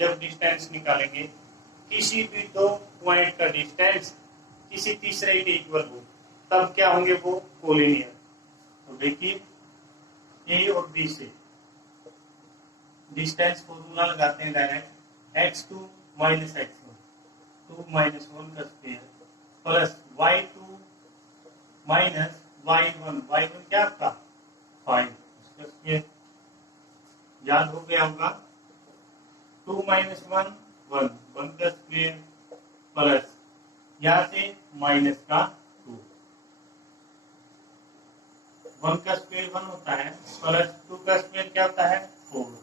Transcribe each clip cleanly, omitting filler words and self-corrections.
जब डिस्टेंस निकालेंगे किसी भी दो पॉइंट का डिस्टेंस किसी तीसरे के इक्वल हो तब क्या होंगे वो कोलिनियर। तो देखिए ए और बी से डिस्टेंस फॉर्मूला लगाते हैं direct x2 minus x1 2 minus 1 का square plus y2 minus y1 क्या आपका 5 इसका स्क्वायर। याद हो गया होगा 2 माइनस 1 1 1 का स्क्वायर प्लस यहाँ से माइनस का 2 1 का स्क्वायर 1 होता है प्लस 2 का स्क्वायर क्या होता है 4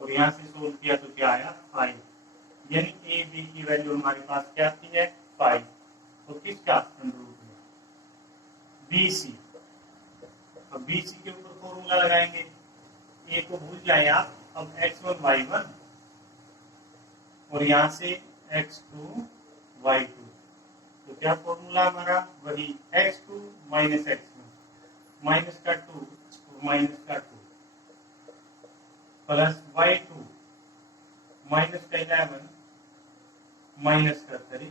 और यहाँ से सोल्व किया तो क्या आया 5 यानी ए बी की वैल्यू हमारे पास क्या आती है 5। तो किसका अंडर रूट में बी सी। अब बी सी के ऊपर फॉर्मूला लगाएंगे ए को भूल जाए आप। अब x1 y1 और यहाँ से x2 y2 तो क्या फॉर्मूला हमारा वही x2 माइनस x1 माइनस का 2 और माइनस का 2 प्लस y2 माइनस का 11 माइनस का 3।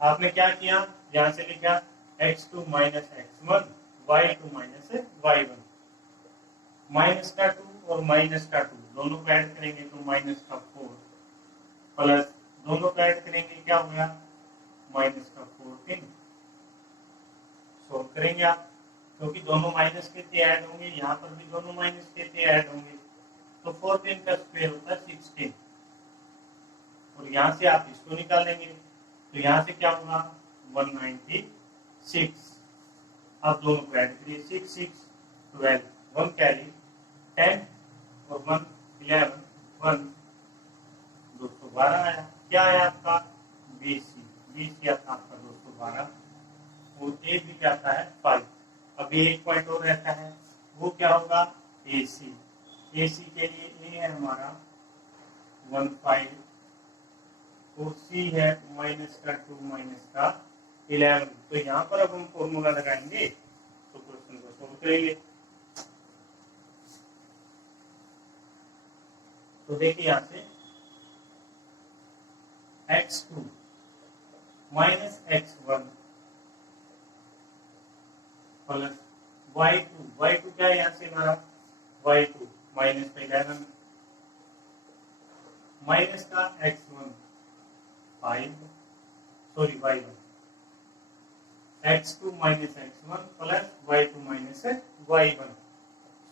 आपने क्या किया यहाँ से लिखा x2 minus x1 y2 minus y1 minus का 2 और माइनस का 2 दोनों को ऐड करेंगे तो माइनस का 4 प्लस दोनों को ऐड करेंगे क्या हो गया माइनस का 14। सोल्व करेंगे आप क्योंकि दोनों माइनस के थे ऐड होंगे यहाँ पर भी दोनों माइनस के थे ऐड होंगे तो 14 का स्क्वायर होता है 16 और यहाँ से आप इसको निकालेंगे तो यहाँ से क्या होगा 196। आप दोनों को ऐड करिए 6 6 12 1 कैरी 10 और 1 11 1 212 आया। क्या आया आपका BC आता आपका 212 और ए भी क्या आता है 5। अभी एक पॉइंट और रहता है वो क्या होगा AC के लिए ए है हमारा 15 और सी है माइनस का 2 माइनस का 11। तो यहाँ पर अब हम फॉर्मूला लगाएंगे तो क्वेश्चन को सोल्व करेंगे। तो देखिए यहाँ से x2 minus x1 plus y2 क्या है यहाँ से हमारा y2 माइनस का 11 माइनस का x1 5 sorry y1 x2 minus x1 plus y2 minus y1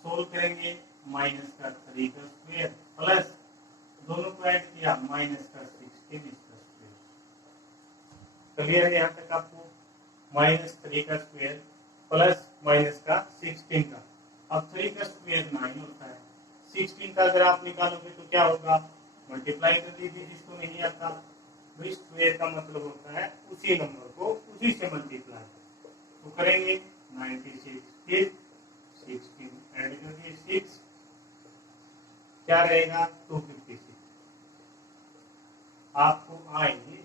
solve करेंगे माइनस का 3 का स्क्वायर प्लस दोनों को ऐड किया माइनस का 16 इसका स्क्वायर। क्लियर है यहाँ तक आपको माइनस 3 का स्क्वायर प्लस माइनस का 16 का। अब 3 का स्क्वायर 9 होता है 16 का अगर आप निकालोगे तो क्या होगा मल्टीप्लाई कर दीजिए जिसको नहीं आता। तो स्क्वायर का मतलब होता है उसी नंबर को उसी से मल्टीप्लाई तो करेंगे 96 फिर 16 ऐड कर दिए 6 क्या रहेगा 256। आपको आएंगे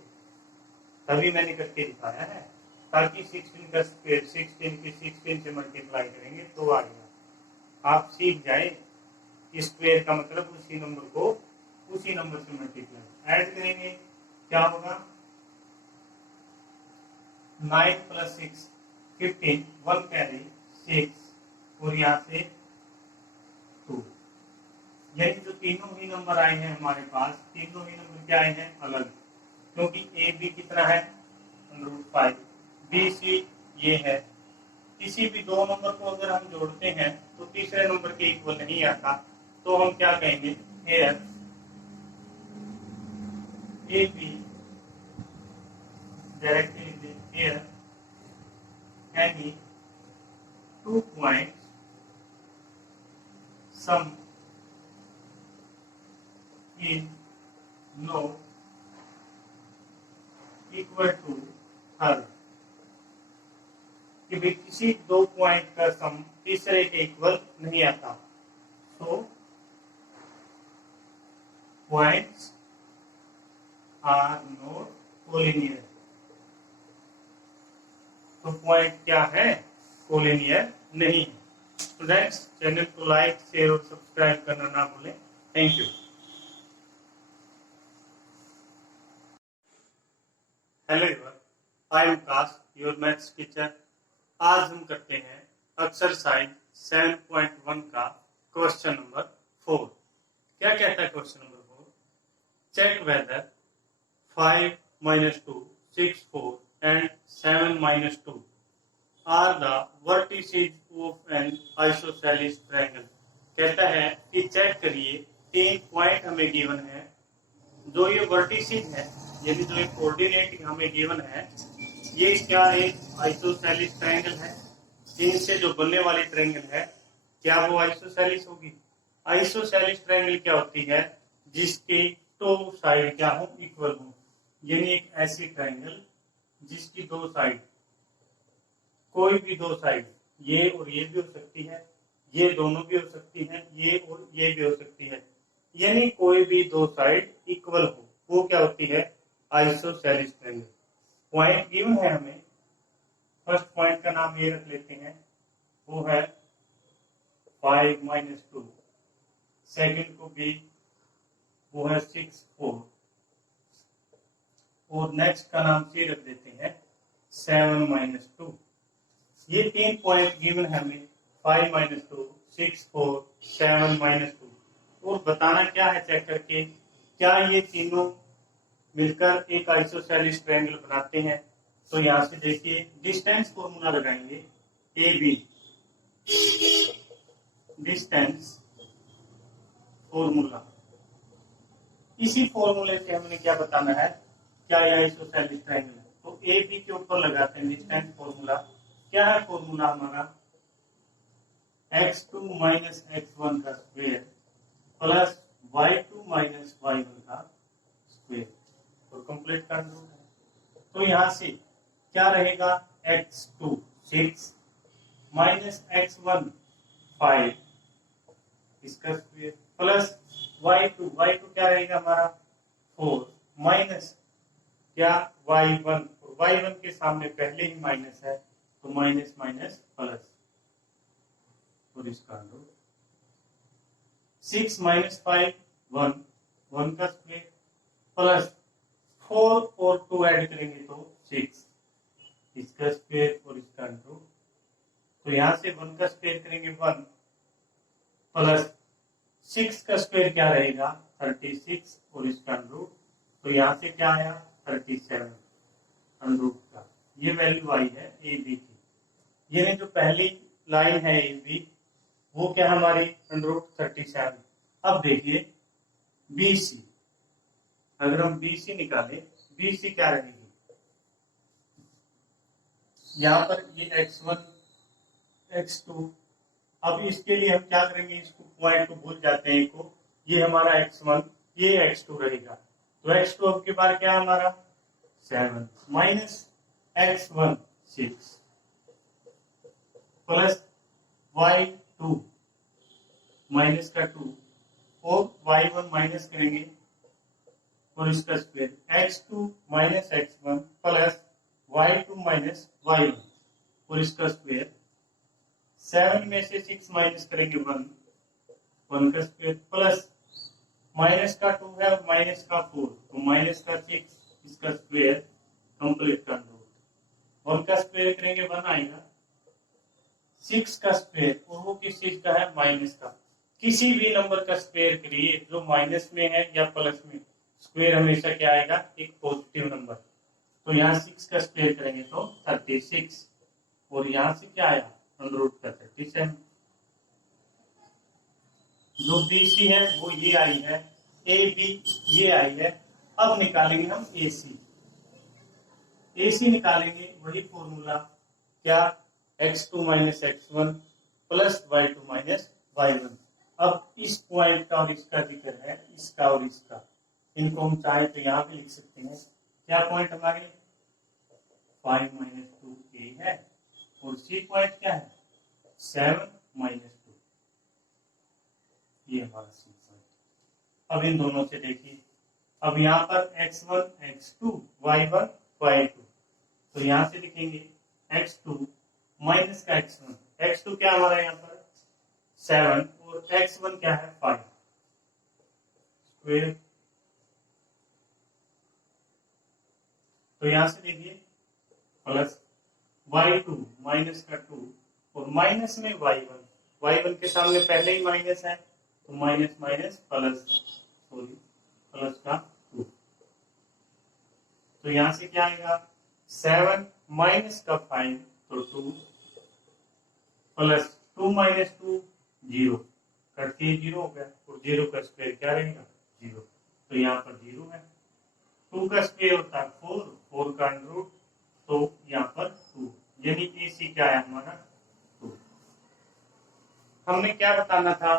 तभी मैंने करके दिखाया है ताकि 16 का स्क्वायर 16 की 16 से मल्टीप्लाई करेंगे तो आ गया। आप सीख जाए स्क्वायर का मतलब उसी नंबर को उसी नंबर से मल्टीप्लाई ऐड करेंगे क्या होगा 9 प्लस 6 15 1 कैरी 6 और यहाँ से 2 यानी जो तीनों ही नंबर आए हैं हमारे पास तीनों ही नंबर क्या आए हैं अलग क्योंकि ए बी कितना है √5 बी सी ये है। किसी भी दो नंबर को अगर हम जोड़ते हैं तो तीसरे नंबर के इक्वल नहीं आता तो हम क्या कहेंगे here A B directly here any 2 points sum in no equal to हर कि भी किसी दो पॉइंट का सम तीसरे के इक्वल नहीं आता। सो पॉइंट्स आर नॉट कोलिनियर। तो पॉइंट क्या है कोलिनियर नहीं है। स्टूडेंट्स चैनल को लाइक शेयर और सब्सक्राइब करना ना भूलें। Thank you. Hello everyone, I am काश योर मैथ्स टीचर। आज हम करते हैं एक्सरसाइज 7.1 का क्वेश्चन नंबर 4। क्या कहता है question number 4? Check whether 5 minus 2, 6, 4 and 7 minus 2 are the vertices of an isosceles triangle। कहता है कि चेक करिए 3 पॉइंट हमें गिवन है, जो ये वर्टिसेस है यानी जो ये कोऑर्डिनेट हमें गिवन है, ये क्या एक आइसोसेलिस ट्रायंगल है। इनसे जो बनने वाली ट्रायंगल है क्या वो आइसोसेलिस होगी? आइसोसेलिस ट्रायंगल क्या होती है? जिसकी टू साइड क्या हो, इक्वल हो। यानी एक ऐसी ट्रायंगल जिसकी दो साइड, कोई भी दो साइड, ये और ये भी हो सकती है, ये दोनों भी हो सकती है, ये और ये भी हो सकती है, यानी कोई भी दो साइड इक्वल हो, वो क्या होती है? Isosceles triangle. पॉइंट गिवन है हमें, फर्स्ट पॉइंट का नाम ये रख लेते हैं, वो है 5 minus 2, सेकेंड को भी वो है 6, 4, और नेक्स्ट का नाम से रख देते हैं 7 minus 2। ये 3 पॉइंट गिवन है हमें, 5 minus 2, 6, 4, 7 minus 2। और बताना क्या है चेक करके, क्या ये तीनों मिलकर एक आइसोसेलिस ट्रायंगल बनाते हैं? तो यहां से देखिए डिस्टेंस फॉर्मूला लगाएंगे, ए बी डिस्टेंस फॉर्मूला। इसी फॉर्मूले से हमने क्या बताना है, क्या ये आइसोसेलिस ट्रायंगल है। तो ए बी के ऊपर लगाते हैं डिस्टेंस फॉर्मूला। क्या है फॉर्मूला हमारा? x2 minus x1 का square plus y2 minus y1 का स्क्वायर, और कंप्लीट कर दो। तो यहां से क्या रहेगा? x2 6 माइनस x1 5 इसका स्क्वायर प्लस y2 क्या रहेगा हमारा? 4 माइनस क्या y1, y1 के सामने पहले ही माइनस है तो माइनस माइनस प्लस, और इसका 6 minus 5 1 का स्क्वायर प्लस 4 और 2 ऐड करेंगे तो 6 इसका स्क्वायर, और इसका अंडर। तो यहां से 1 का स्क्वायर करेंगे 1 प्लस 6 का स्क्वायर क्या रहेगा? 36, और इसका अंडर। तो यहां से क्या आया? 37 अंडर का। ये वैल्यू आई है ए बी की। यानी जो पहली लाइन है ए बी, वो क्या हमारी? √37। अब देखिए BC, अगर हम BC निकालें, BC क्या रहेगी? यहाँ पर ये x1 x2, अब इसके लिए हम क्या करेंगे? इसको पॉइंट को भूल जाते हैं, को ये हमारा x1, ये x2 रहेगा। तो x2 अब के बार क्या हमारा? 7 minus x1 6 plus y2 minus का 2 और y1 माइनस करेंगे और इसका square, x2 minus x1 plus y2 minus y1 और इसका स्क्वायर। 7 में से 6 माइनस करेंगे 1 का स्क्वायर प्लस माइनस का 2 है माइनस का 4, तो माइनस का 6 इसका स्क्वायर कंप्लीट कर दो। 1 का स्क्वायर करेंगे 1 आएगा, 6 का स्क्वायर, और वो किस चीज का है? माइनस का। किसी भी नंबर का स्क्वायर करिए जो माइनस में है या प्लस में, स्क्वायर हमेशा क्या आएगा? एक पॉजिटिव नंबर। तो यहाँ 6 का स्क्वायर करेंगे तो 36, और यहाँ से क्या आया? √37। जो BC है वो ये आई है, AB ये आई है। अब निकालेंगे हम AC निकालेंगे, वही फॉर्मूला, क्या? x2 minus x1 plus y2 minus y1। अब इस पॉइंट का और इसका जिक्र है, इसका और इसका, इनको हम चाहे तो यहाँ भी लिख सकते हैं। क्या पॉइंट हमारे? 5 minus 2 A है, और C पॉइंट क्या है? 7 minus 2, ये हमारा C पॉइंट। अब इन दोनों से देखिए, अब यहाँ पर x1 x2 y1 y2, तो यहाँ से लिखेंगे x2 माइनस का x1, x2 क्या हमारा यहाँ पर? 7, और x1 क्या है? 5 स्क्वायर। तो यहां से देखिए प्लस y2 माइनस का 2 और माइनस में y1 के सामने पहले ही माइनस है तो माइनस माइनस प्लस का 2। तो यहां से क्या आएगा 7 माइनस का 5 तो 2 प्लस 2 माइनस 2 0 कट के 0 हो गया और 0 का स्क्वायर क्या रहेगा 0। तो यहाँ पर 0 है। 2 का स्क्वायर होता है 4 का अंडर रूट तो यहाँ पर 2 यानी AC क्या है हमारा 2। हमने क्या बताना था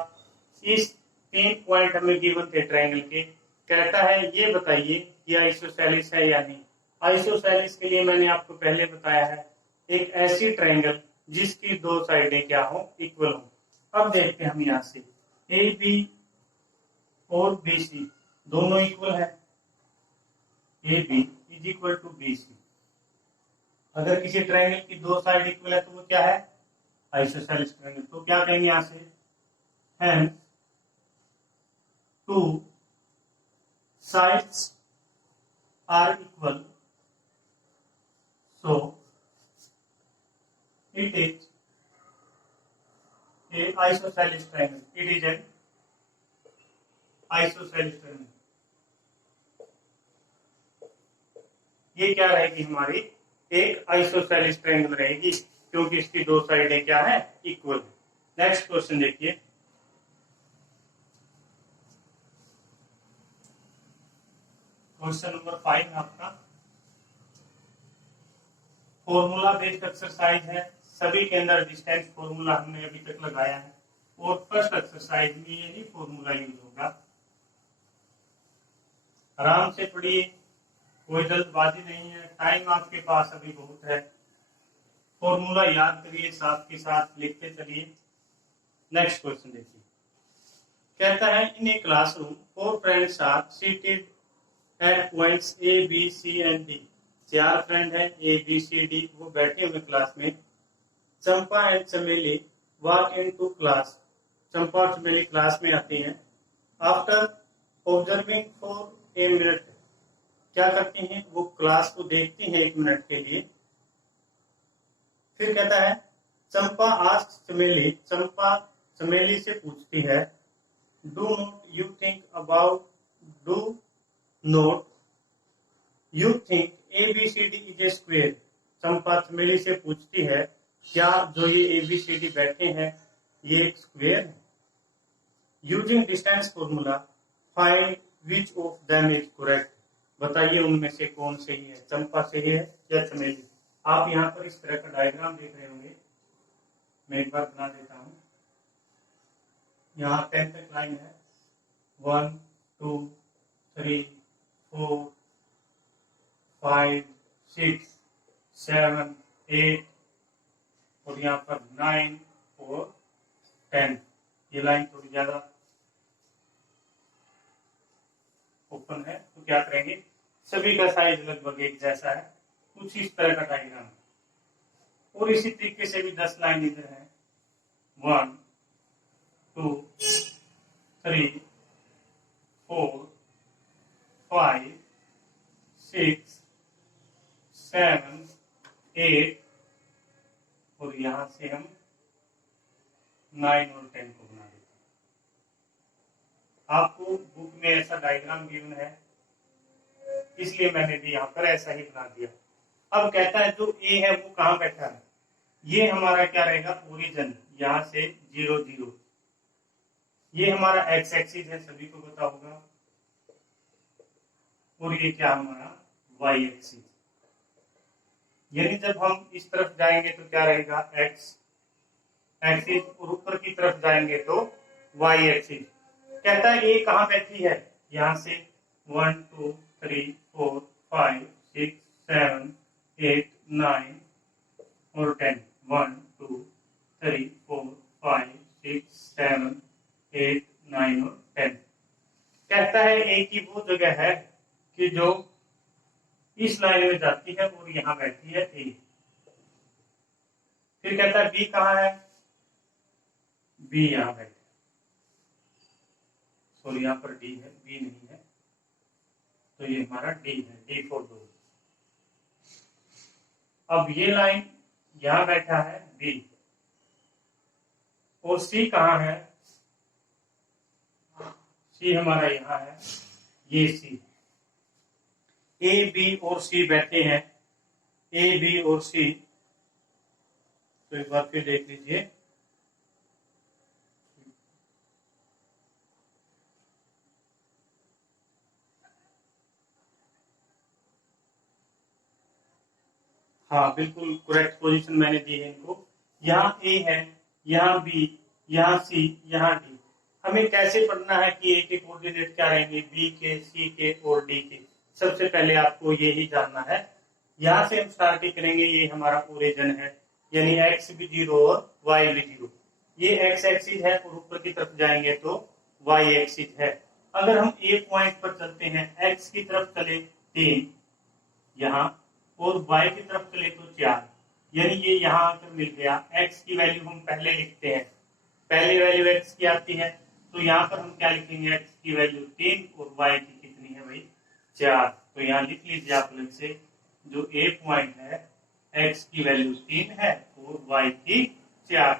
इस 3 पॉइंट हमें गिवन थे ट्रायंगल के। कहता है ये बताइए कि आइसोसेलेस है या नहीं। आइसोसेलेस के लिए मैंने आपको पहले बताया है एक ऐसी ट्रायंगल जिसकी दो साइडें क्या हो इक्वल हो। अब देखते हैं हम यहाँ से AB और BC दोनों इक्वल है। AB is equal to BC। अगर किसी ट्रायंगल की दो साइड इक्वल है तो वो क्या है आइसोसेलेस ट्रायंगल। तो क्या कहेंगे यहाँ से hence two sides are equal so it is a isosceles triangle. It is an isosceles triangle. ये क्या रहेगी हमारी एक आइसोसेलेस ट्रायंगल रहेगी क्योंकि इसकी दो साइडें क्या है इक्वल है। नेक्स्ट क्वेश्चन देखिए क्वेश्चन नंबर 5 आपका फॉर्मूला बेस्ड एक्सरसाइज है। सभी के अंदर डिस्टेंस फॉर्मूला हमने अभी तक लगाया है और फर्स्ट एक्सरसाइज में यही फॉर्मूला यूज होगा। आराम से पढ़िए कोई जल्दबाजी नहीं है टाइम आपके पास अभी बहुत है। फॉर्मूला याद करिए साथ के साथ लिखते चलिए। नेक्स्ट क्वेश्चन देखिए कहता है in a classroom 4 friends are seated at points A B C and D। 4 friend है A B C D वो बैठे हुए क्लास में। चंपा एंड चमेली वॉक इनटू क्लास। चंपा और चमेली क्लास में आती हैं। After observing for a minute क्या करती हैं वो क्लास को देखती हैं 1 मिनट के लिए। फिर कहता है चंपा आस्क्स चमेली। चंपा चमेली से पूछती है do not you think about do not you think ABCD is a square. Champa Chameli से पूछती है क्या जो ये ABCD बैठे हैं ये एक स्क्वेयर है। Using distance formula find which of them is correct. बताइए उनमें से कौन सही है चंपा सही है या चमेली। आप यहाँ पर इस तरह का डायग्राम देख रहे होंगे। मैं एक बार बना देता हूं। यहाँ 10 तक लाइन है 1 2 3 4 5 6 7 8 और यहाँ पर 9 और 10। ये लाइन थोड़ी ज्यादा ओपन है तो क्या करेंगे सभी का साइज लगभग एक जैसा है कुछ इस तरह का डायग्राम। और इसी तरीके से भी 10 लाइन इधर है 1 2 3 4 5 6 7 8 और यहां से हम 9 और 10 को बना देते हैं। आपको बुक में ऐसा डायग्राम गिवन है इसलिए मैंने भी यहाँ पर ऐसा ही बना दिया। अब कहता है जो ए है वो कहाँ बैठा है। ये हमारा क्या रहेगा ओरिजिन यहाँ से 0 0। ये हमारा एक्स एक्सिस है सभी को पता होगा और ये क्या हमारा वाई एक्सिस। यानी जब हम इस तरफ जाएंगे तो क्या रहेगा एक्स एक्सिस और ऊपर की तरफ जाएंगे तो वाई एक्सिस। कहता है ये कहाँ बैठी है यहाँ से 1 2 3 4 5 6 7 8 9 और 10 1 2 3 4 5 6 7 8 9 और 10। कहता है ए की वो जगह है कि जो इस लाइन में जाती है और यहाँ बैठी है ए। फिर कहता है बी कहाँ है बी यहाँ बैठे सॉरी यहाँ पर डी है बी नहीं है तो ये हमारा डी है डी फॉर डोर। अब ये लाइन यहां बैठा है बी, और सी कहाँ है? सी हमारा यहाँ है, ये सी। ए बी और सी बैठे हैं, ए बी और सी। तो एक बार फिर देख लीजिए, हाँ बिल्कुल करेक्ट पोजीशन मैंने दी है इनको। यहाँ ए है, यहाँ बी, यहाँ सी, यहाँ डी। हमें कैसे पढ़ना है कि ए के कोऑर्डिनेट क्या रहेंगे, बी के, सी के और डी के। सबसे पहले आपको यही जानना है। यहाँ से हम स्टार्ट करेंगे, ये हमारा ओरिजिन है, यानी एक्स भी 0 और वाई भी 0। ये एक्स एक्सिस है और ऊपर की तरफ जाएंगे तो वाई एक्सिस है। अगर हम ए पॉइंट पर चलते हैं, एक्स की तरफ चले 3 यहाँ, और y की तरफ चले तो 4, यानी ये यहाँ आकर मिल गया। x की वैल्यू हम पहले लिखते हैं, पहली वैल्यू x की आती है, तो यहाँ पर हम क्या लिखेंगे, x की वैल्यू 3 और y की कितनी है भाई 4। तो यहाँ लिख लीजिए आप लोग से, जो a पॉइंट है x की वैल्यू 3 है और y की 4।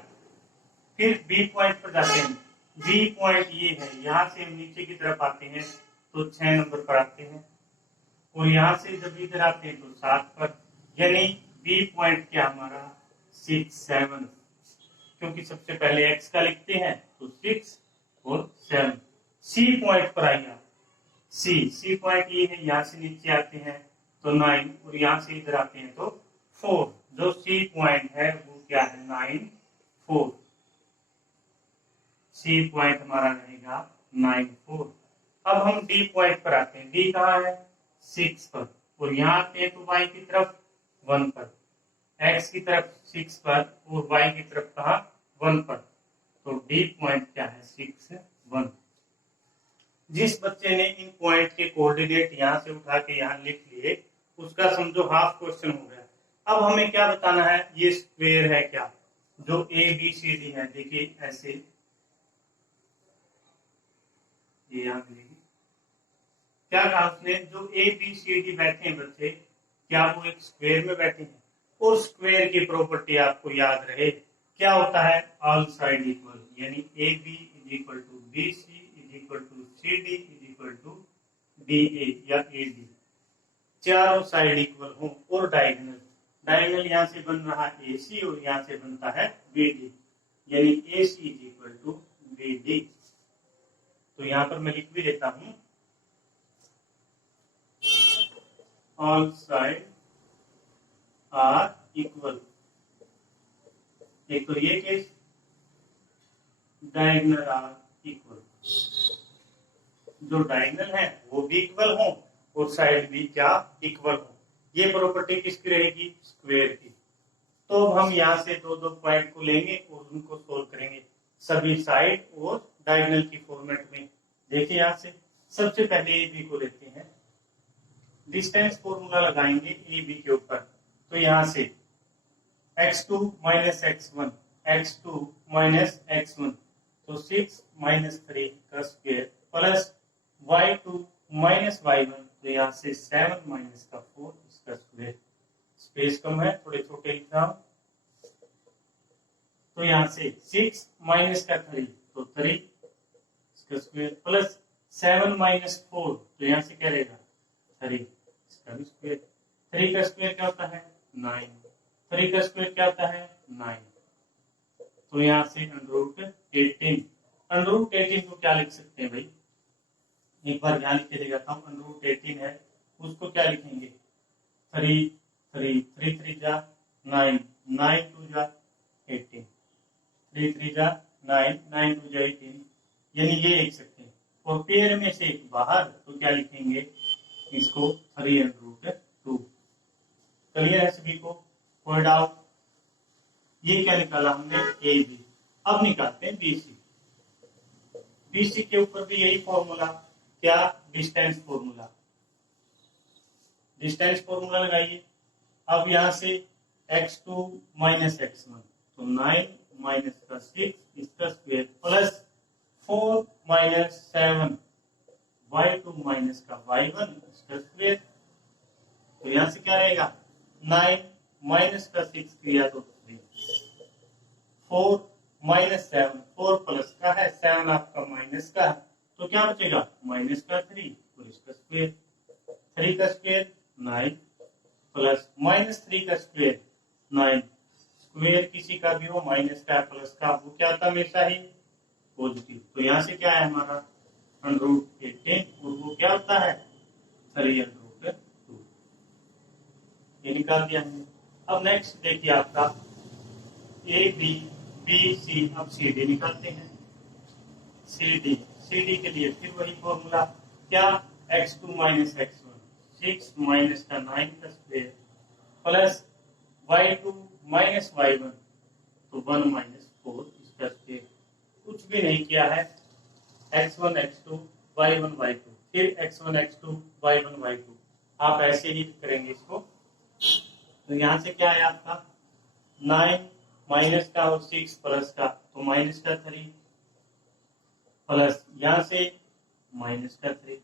फिर b पॉइंट पर जाते हैं, b पॉइंट ये है, यहाँ से हम नीचे की तरफ आते हैं तो 6 नंबर पर आते हैं, और यहां से जब इधर आते हैं तो 7 पर, यानी बी पॉइंट क्या हमारा 6, 7, क्योंकि सबसे पहले x का लिखते हैं तो 6 और 7। सी पॉइंट पर आइए, सी पॉइंट ये है, यहाँ से नीचे आते हैं तो 9, और यहाँ से इधर आते हैं तो 4। जो सी पॉइंट है वो क्या है 9, 4। सी पॉइंट हमारा रहेगा 9, 4। अब हम डी पॉइंट पर आते हैं, डी कहाँ है 6 पर, और यहाँ आते हैं तो y की तरफ 1 पर, x की तरफ 6 पर और y की तरफ कहा 1 पर। तो D पॉइंट क्या है 6, 1। जिस बच्चे ने इन पॉइंट के कोऑर्डिनेट यहाँ से उठा के यहाँ लिख लिए, उसका समझो हाफ क्वेश्चन हो गया। अब हमें क्या बताना है, ये स्क्वायर है क्या, जो ए बी सी डी है। देखिए ऐसे ये यहाँ मिलेगी, क्या कहा उसने, जो ए बी सी डी बैठे हैं बच्चे, क्या वो एक स्क्वायर में बैठे हैं? और स्क्वायर की प्रॉपर्टी आपको याद रहे, क्या होता है, ऑल साइड इक्वल, यानी A B is equal to B C is equal to C D is equal to D A या ए डी। चारों साइड इक्वल हो और डायगोनल, डायगोनल यहाँ से बन रहा है ए सी और यहाँ से बनता है बी डी, यानी A C is equal to B D. तो यहाँ पर मैं लिख भी देता हूं, all sides are equal। एक तो ये केस, डायगोनल आर इक्वल, जो डायगोनल है वो भी इक्वल हो और साइड भी क्या इक्वल हो। ये प्रॉपर्टी किसकी रहेगी, स्क्वायर की। तो अब हम यहाँ से दो दो पॉइंट को लेंगे और उनको सोल्व करेंगे, सभी साइड और डायगोनल की फॉर्मेट में। देखिए यहाँ से सबसे पहले ए बी को लेते हैं, डिस्टेंस फॉर्मूला लगाएंगे ए बी के ऊपर। तो यहाँ से x2 minus x1, x2 minus x1, तो 6 माइनस 3 का square plus y2 minus y1, तो यहाँ से 7 माइनस का 4 इसका स्क्वायर। स्पेस कम है, थोड़े छोटे लिखा, तो यहाँ से 6 माइनस का 3, तो 3 इसका स्क्वायर प्लस 7 माइनस 4, तो यहाँ से क्या रहेगा 3 इसका भी स्क्वायर। 3 का स्क्वायर क्या होता है 9, 3 का स्क्वायर क्या होता है 9, तो यहाँ से √18। √18 को क्या लिख सकते हैं भाई, एक बार यहाँ लिख के दे जाता हूँ। √18 है, उसको क्या लिखेंगे 3 3 3 3 जा 9 9 2 जा 18, 3 3 जा 9 9 2 जा 18, यानी ये लिख सकते हैं। और पेयर में से एक बाहर, तो क्या लिखेंगे इसको 3√2। क्लियर है सभी को, कोई डाउट? ये क्या निकाला हमने ए बी। अब निकालते हैं बीसी। बीसी के ऊपर भी यही फॉर्मूला, क्या डिस्टेंस फॉर्मूला। डिस्टेंस फॉर्मूला लगाइए। अब यहां से x2 माइनस x1, तो 9 माइनस का 6 इसका square plus 4 minus 7 y2 minus का y1 इसका स्क्वायर। तो यहां से क्या रहेगा 9 माइनस का 6 किया तो 3, 4 माइनस 7, 4 प्लस का है, 7 आपका माइनस का है, तो क्या बचेगा माइनस का 3 और इसका स्क्वायर, 3 का स्क्वायर 9 प्लस माइनस 3 का स्क्वायर 9, स्क्वायर किसी का भी हो माइनस का प्लस का वो क्या था हमेशा ही पॉजिटिव, तो यहाँ से क्या है हमारा √18 और वो क्या होता है 3√2, ये निकाल दिया हमने। अब नेक्स्ट देखिए आपका ए बी बी सी, अब सी डी निकालते हैं। सी डी के लिए फिर वही फॉर्मूला क्या, x2 माइनस x1, 6 माइनस का 9 का square plus y2 minus y1, तो 1 माइनस 4 इसका स्क्वायर, कुछ भी नहीं किया है, x1 x2 y1 y2, फिर x1 x2 y1 y2, आप ऐसे ही करेंगे इसको। तो यहाँ से क्या है आपका 9 माइनस का और 6 प्लस का, तो माइनस का 3 प्लस यहाँ से माइनस का 3।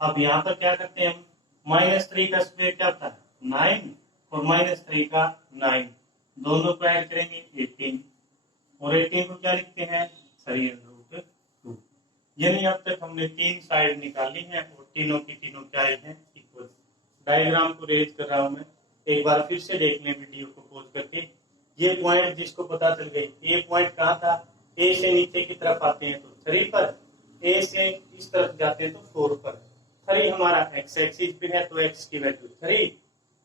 अब यहाँ पर क्या करते हैं हम, -3 का स्क्वायर क्या होता है 9 और -3 का 9, दोनों को ऐड करेंगे 18 और 18 को क्या लिखते हैं 3√2। यानी अब तक हमने 3 साइड निकाली है और तीनों की तीनों क्या है इक्वल। डायग्राम को रेज कर रहा हूं मैं, एक बार फिर से देख लें वीडियो को पॉज करके। ये पॉइंट जिसको पता चल गई, ये पॉइंट कहाँ था, ए से नीचे की तरफ आते हैं तो 3 पर, ए से इस तरफ जाते हैं तो 4 पर। 3 हमारा एक्स एक्सिस पे है तो एक्स की वैल्यू 3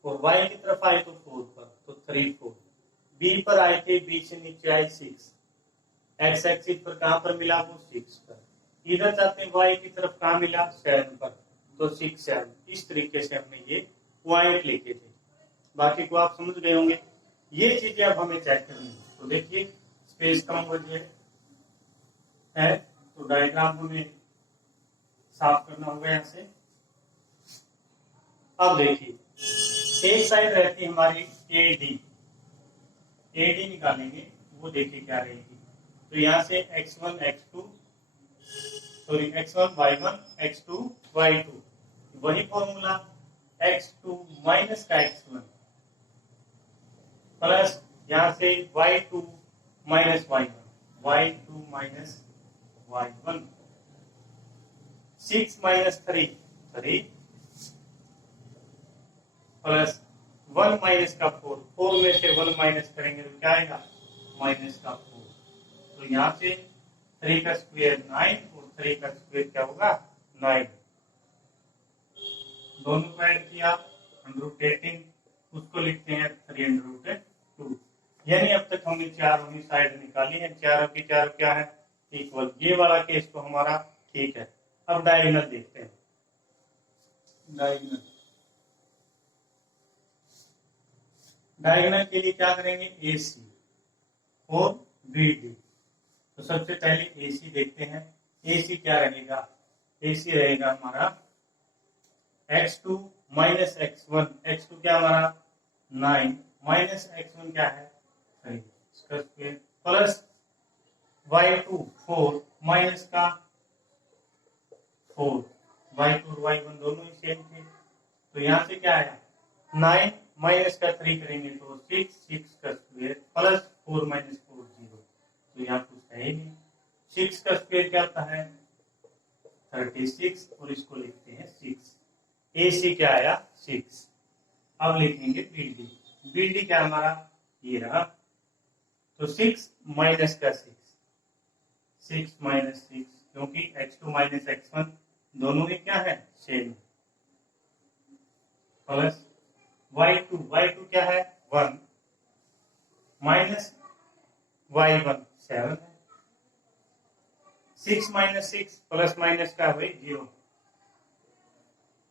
और वाई की तरफ आए तो 4 पर, तो 3 4। बी पर आए थे, बी से नीचे आए 6, एक्स एक्सिस पर कहां पर मिला वो 6 पर, इधर जाते हैं वाई की तरफ कहां मिला 7 पर, तो 6 7। इस तरीके से हमने ये पॉइंट लिखे थे, बाकी को आप समझ गए होंगे। ये चीजें अब हमें चेक करनी है, तो देखिए स्पेस कम हो गया है तो डायग्राम हमें साफ करना होगा यहाँ से। अब देखिए एक साइड रहती है हमारी एडी निकालेंगे, वो देखिए क्या रहेगी। तो यहाँ से x1 x2 sorry x1 y1 x2 y2, वही फॉर्मूला x2 माइनस का x1 प्लस यहाँ से y2 minus y1, y2 minus y1, 6 minus 3 plus 1 minus का 4, 4 में से 1 माइनस करेंगे तो क्या आएगा माइनस का 4। तो यहाँ से 3 का स्क्वायर 9 और 3 का स्क्वायर क्या होगा 9, दोनों को ऐड किया 118, उसको लिखते हैं 3√2। यानी अब तक हमने चारों ही साइड निकाली है, चारों की चारों क्या है इक्वल। ये वाला केस तो हमारा ठीक है। अब डायगोनल देखते हैं। डायगोनल के लिए क्या करेंगे AC और BD। तो सबसे पहले AC देखते हैं। AC क्या रहेगा, AC रहेगा हमारा x2 माइनस x1, x2 क्या हमारा 9 माइनस x1 क्या है 3 इसका स्क्वायर प्लस y2 4 माइनस का 4, y2 और y1 दोनों ही सेम थे, तो यहाँ से क्या आया 9 माइनस का 3 करेंगे तो 6, 6 का स्क्वायर प्लस 4 माइनस 4 0, तो यहाँ कुछ है ही नहीं। 6 का स्क्वायर क्या होता है 36 और इसको लिखते हैं 6। AC क्या आया 6। अब लिखेंगे BD क्या हमारा ये रहा, तो 6 माइनस का 6 माइनस 6, क्योंकि x2 माइनस x1 दोनों ही क्या है सेम, प्लस y2 क्या है 1 माइनस y1 7 है, 6 माइनस 6 प्लस माइनस का वही 0,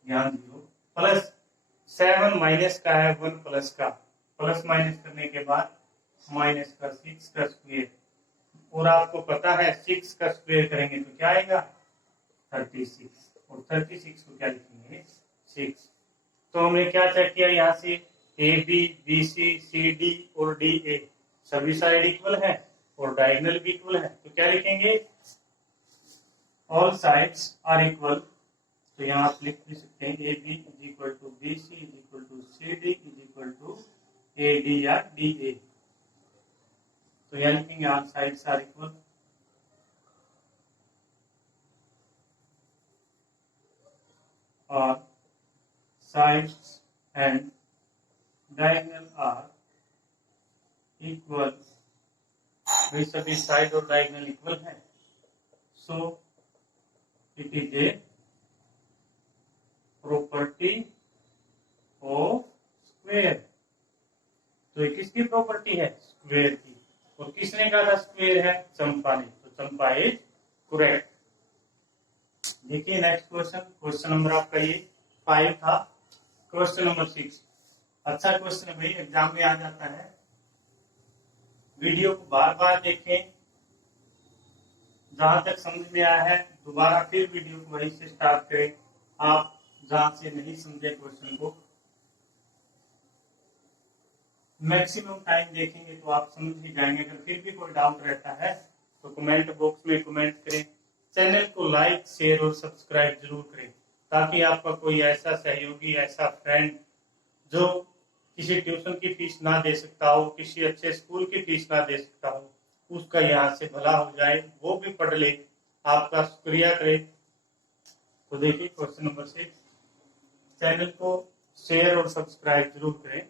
यहाँ 0 प्लस 7 माइनस का है 1 प्लस का, प्लस माइनस करने के बाद माइनस का 6 का स्क्वायर, और आपको पता है 6 का स्क्वायर करेंगे तो क्या आएगा 36, और 36 को क्या लिखेंगे 6। तो हमने क्या चेक किया यहाँ से AB BC CD और DA सभी साइड इक्वल है और डायगोनल भी इक्वल है, तो क्या लिखेंगे ऑल साइड्स आर इक्वल तो यहाँ आप लिख भी सकते हैं A B is equal to B C is equal to C D is equal to A D या डी ए। तो यहाँ लिखेंगे ऑल साइड्स आर इक्वल, और sides and diagonal are equal, वे सभी साइड और डायगोनल इक्वल है, so it is a property of square. तो ये किसकी प्रॉपर्टी है? स्क्वायर की। और किसने कहा था स्क्वायर है? चंपा ने। तो चंपा इज करेक्ट। देखिए नेक्स्ट क्वेश्चन, क्वेश्चन नंबर आपका ये 5 था। क्वेश्चन नंबर 6 अच्छा क्वेश्चन है भाई, एग्जाम में आ जाता है। वीडियो को बार बार देखें, जहां तक समझ में आया है दोबारा फिर वीडियो को वहीं से स्टार्ट करें। आप जहां से नहीं समझे क्वेश्चन को मैक्सिमम टाइम देखेंगे तो आप समझ ही जाएंगे। अगर फिर भी कोई डाउट रहता है तो कमेंट बॉक्स में कमेंट करें। चैनल को लाइक शेयर और सब्सक्राइब जरूर करें, ताकि आपका कोई ऐसा सहयोगी, ऐसा फ्रेंड जो किसी ट्यूशन की फीस ना दे सकता हो, किसी अच्छे स्कूल की फीस ना दे सकता हो, उसका यहाँ से भला हो जाए, वो भी पढ़ ले, आपका शुक्रिया करे। तो देखिए क्वेश्चन नंबर 6, चैनल को शेयर और सब्सक्राइब जरूर करें।